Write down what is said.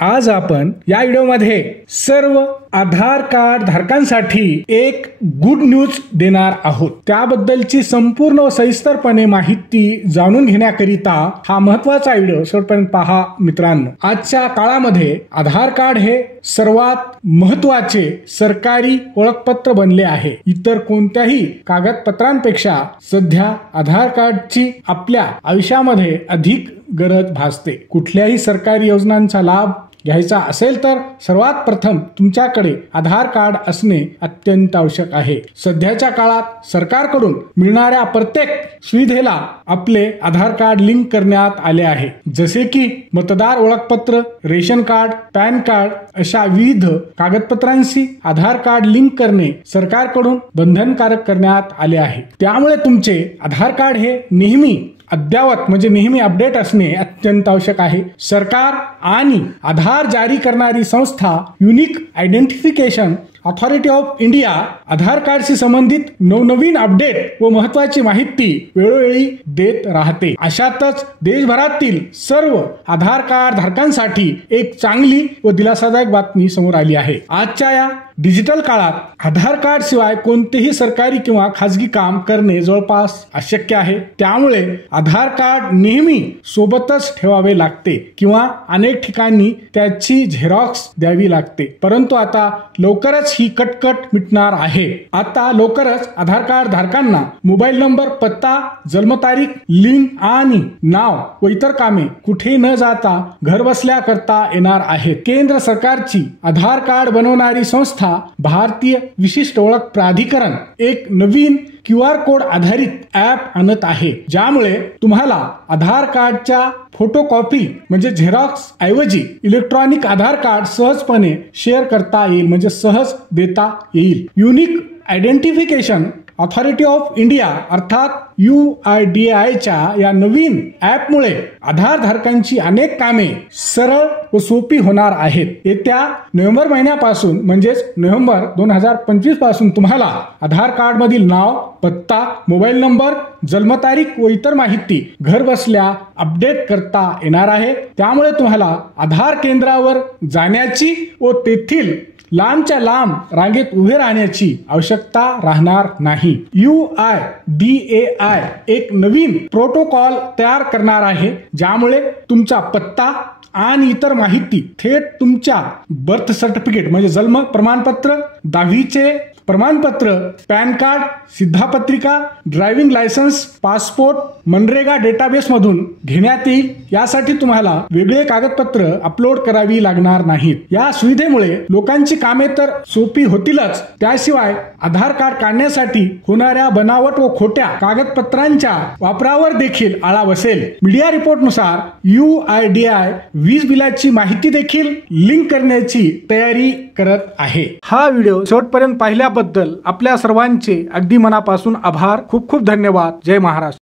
आज आपण या व्हिडिओमध्ये सर्व आधार कार्ड धारकांसाठी एक गुड न्यूज देणार आहोत। त्याबद्दलची संपूर्ण व सविस्तरपणे माहिती जाणून घेण्याकरिता हा महत्त्वाचा व्हिडिओ शेवटपर्यंत पहा मित्रांनो। आजच्या काळामध्ये आधार कार्ड हे सर्वात महत्त्वाचे सरकारी ओळखपत्र बनले आहे। इतर कोणत्याही कागदपत्रांपेक्षा सध्या आधार कार्डची आपल्या आयुष्यामध्ये अधिक गरज भासते। कुठल्याही सरकारी योजनांचा लाभ घ्यायचा असेल तर सर्वात प्रथम तुमच्याकडे आधार कार्ड असणे अत्यंत आवश्यक आहे। सध्याच्या काळात सरकारकडून मिळणाऱ्या प्रत्येक सुविधेला आपले आधार कार्ड लिंक करण्यात आले आहे। जसे की मतदार ओळखपत्र, रेशन कार्ड, पॅन कार्ड अशा विविध कागदपत्रांशी आधार कार्ड लिंक करणे सरकारकडून बंधनकारक करण्यात आले आहे। त्यामुळे तुमचे आधार कार्ड हे नेहमी अद्ययावत म्हणजे नेहमी अपडेट असणे अत्यंत आवश्यक आहे। सरकार आणि आधार जारी करणारी संस्था unique identification authority of India Aadhaar कार्डशी संबंधित नवनवीन अपडेट व महत्त्वाची माहिती वेळोवेळी देत राहते। अशातच देशभरातील सर्व आधार कार्ड धारकांसाठी एक चांगली व दिलासादायक बातमी समोर आली आहे। आजच्या या डिजिटल काळात आधार कार्ड शिवाय कोणतेही सरकारी किंवा खाजगी काम करणे जवळपास अशक्य आहे। त्यामुळे आधार कार्ड नेहमी सोबतच ठेवावे लागते किंवा अनेक ठिकाणी त्याची झेरॉक्स द्यावी लागते। परंतु आता लवकरच ही कटकट मिटणार आहे। आता लवकरच आधार कार्ड धारकांना मोबाईल नंबर, पत्ता, जन्मतारीख, लिंग आणि नाव व इतर कामे कुठे न जाता घर बसल्या करता येणार आहेत। केंद्र सरकारची आधार कार्ड बनवणारी संस्था भारतीय विशिष्ट ओळख प्राधिकरण एक नवीन QR कोड आधारित ऍप आणत आहे, ज्यामुळे तुम्हाला आधार कार्डच्या फोटोकॉपी म्हणजे झेरॉक्स ऐवजी इलेक्ट्रॉनिक आधार कार्ड सहजपणे शेअर करता येईल, म्हणजे सहज देता येईल। Unique identification authority of India अर्थात UIDAIच्या या नवीन ऍपमुळे आधार धारकांची अनेक कामे सरळ व सोपी होणार आहेत। येत्या नोव्हेंबर महिन्यापासून म्हणजेच नोव्हेंबर 2025 पासून तुम्हाला आधार कार्ड मधील नाव, पत्ता, मोबाईल नंबर, जन्मतारीख व इतर माहिती घर बसल्या अपडेट करता येणार आहे। त्यामुळे तुम्हाला आधार केंद्रावर जाण्याची व तेथील लांबच्या लांब रांगेत उभे राहण्याची आवश्यकता राहणार नाही। UIDAI एक नवीन प्रोटोकॉल तयार करणार आहे, ज्यामुळे तुमचा पत्ता आणि इतर माहिती थेट तुमच्या बर्थ सर्टिफिकेट म्हणजे जन्म प्रमाणपत्र, 10वीचे प्रमाणपत्र, पॅन कार्ड, सिद्धापत्रिका, driving licence, passport, MNREGA database मधून घेण्यात येईल। यासाठी तुम्हाला वेगळे कागदपत्र अपलोड करावी लागणार नाहीत। या सुविधेमुळे लोकांची कामे तर सोपी होतीलच, त्याशिवाय आधार कार्ड काढण्यासाठी होणाऱ्या बनावट व खोट्या कागदपत्रांच्या वापरावर देखील आळा बसेल। मीडिया रिपोर्टनुसार UIDAI वीज बिलाची माहिती देखील लिंक करण्याची तयारी करत आहे। हा व्हिडिओ शेवटपर्यंत पाहिल्याबद्दल आपल्या सर्वांचे अगदी मनापासून आभार। खूप खूप धन्यवाद। जय महाराष्ट्र।